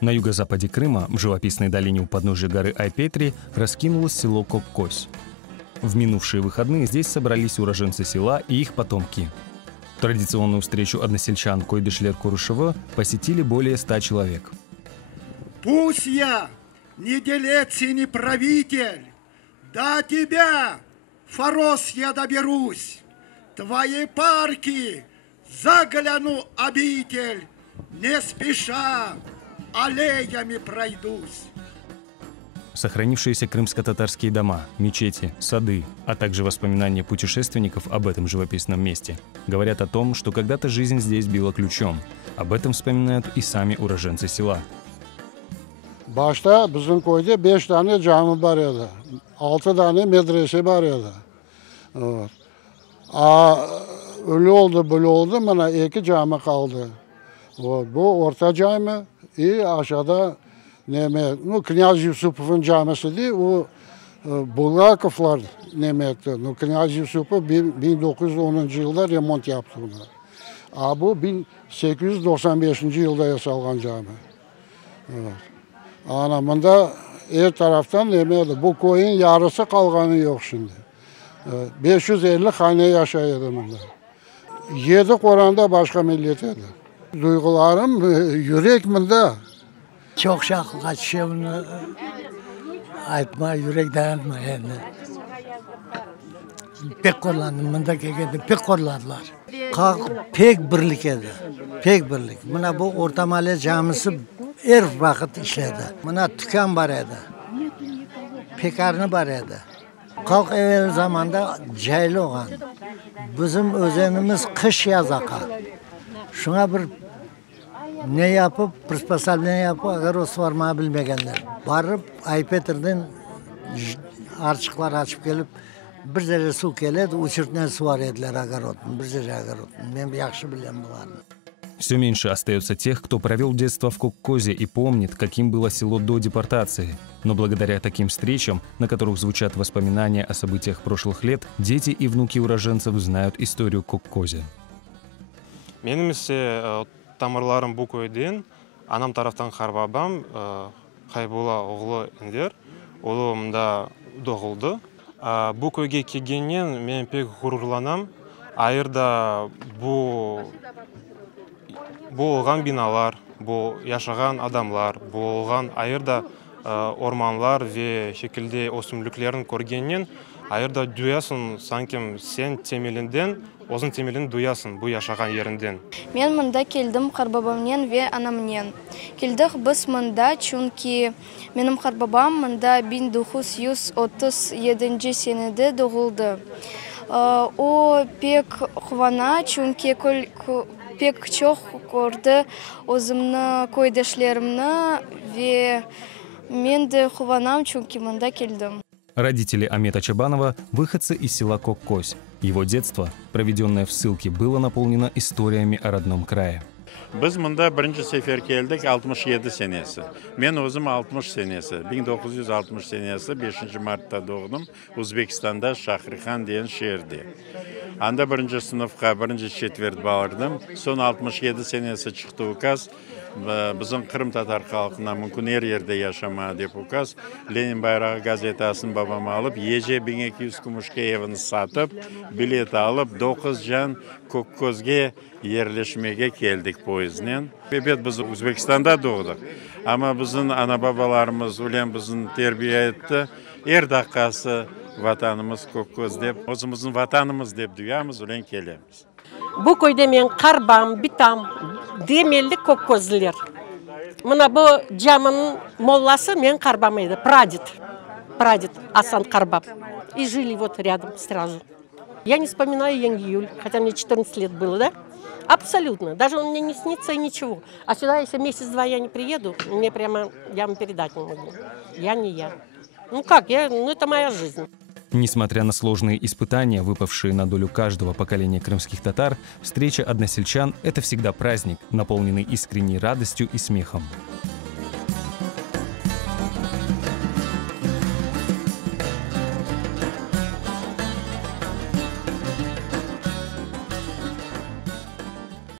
На юго-западе Крыма, в живописной долине у подножия горы Айпетри, раскинулось село Коккось. В минувшие выходные здесь собрались уроженцы села и их потомки. Традиционную встречу односельчан Койдышлер-Курышева посетили более 100 человек. Пусть я не делец и не правитель, до тебя, Фарос, я доберусь, твоей парки загляну обитель, не спеша аллеями пройдусь. Сохранившиеся крымско-татарские дома, мечети, сады, а также воспоминания путешественников об этом живописном месте говорят о том, что когда-то жизнь здесь била ключом. Об этом вспоминают и сами уроженцы села. Başta bizim köyde 5 tane cami var edi. 6 tane medrese var edi. Evet. Öyle oldu, böyle oldu. Bana 2 cami kaldı. Evet. Bu orta cami, aşağıda Knyaz Yusup'un camisi değil, o Bulgakovlar nemekti. Knyaz Yusup'u 1910 yılda remont yaptı bunu. Bu 1895 yılda yasalgan cami. Evet. Anamında her taraftan nemekti. Bu koyun yarısı kalganı yok şimdi. 550 hane yaşıyordu bunda. 7 Kur'an'da başka milletiydi. Duygularım yürek bunda. Çok şarkı kaçıyor bunu aytma, yürek dayanma yani. Pek korlandım, bundaki geldi, pek korladılar. Pek birlik edi, pek birlik. Buna bu Orta Mahalle Camisi her vakit işledi. Buna tüken var edi, pekarını var edi. Kalk evvel zamanda caylı olan, bizim özenimiz kış yaz akar. Şuna bir ne yapıp, ne yapıp, agar o sorma bilmegenler. Barıp, Aypetir'den arçıklar açıp gelip, bir zere su keledi, uçurtnen su var ediler agar otun, bir zere agar otun. Ben bir yakşı bilem bularını. Все меньше остается тех, кто провел детство в Коккозе и помнит, каким было село до депортации. Но благодаря таким встречам, на которых звучат воспоминания о событиях прошлых лет, дети и внуки уроженцев знают историю Коккозе. Тамырларым бұл көйден, анам тарафтан қарбабам, Хайбула оғлы індер, олы мұнда доғылды. Бұл көйге келгеннен мен пек ғұрурланам. Айырда бұл олған биналар, бұл яшаған адамлар, бұл олған айырда орманлар ве шекілде өсімліклерін көргеннен, айырда дуясын санкем сен темелінден, Озын темелін дуясын бұл яшаған ерінден. Мен мұнда келдім қарбабамнен ве анамнен. Келдік біз мұнда, чүнки менің қарбабам мұнда 1937 сенеде доғылды. О пек қуана, чүнки пек чоқ көрді өзімні койдешлерімні ве мен де қуанам, чүнки мұнда келдім. Родители Амета Чабанова – выходцы из села Коккось. Его детство, проведенное в ссылке, было наполнено историями о родном крае. Biz mında birinci sefer geldik 67 senesi. Men özüm 60 senesi. 1960 senesi 5. Mart'ta doğdum. Uzbekistan'da Şahrixan diyen şehirde. Anda birinci sınıfka, birinci çetvert bağırdım. Son 67 senesi çıktı ukaz. Bizim Kırım Tatar halkına mümkün her yerde yaşama dep ukaz. Lenin bayrağı gazetasını babama alıp, Ece 1200 kumuşka evini satıp, bilet alıp 9 can Kokkozge yerleşmeye geldik poizden. Evet, biz Uzbekistan'da doğduk. Ama bizim ana babalarımız ulen bizim terbiye etti. Her dakikası vatanımız Kokkoz dep, özümüzün vatanımız dep duyamız ulen kelemiz. Bu köyde men Karbam, Bitam, demellik Kokkozliler. Mına bu camının mollası men Karbam'ıydı, прадед Асан Карбаб. И жили вот рядом сразу. Я не вспоминаю Янгиюль, хотя мне 14 лет было, да? Абсолютно. Даже он мне не снится и ничего. А сюда, если месяц-два я не приеду, мне прямо, я вам передать не могу. Я не я. Ну как, это моя жизнь. Несмотря на сложные испытания, выпавшие на долю каждого поколения крымских татар, встреча односельчан – это всегда праздник, наполненный искренней радостью и смехом.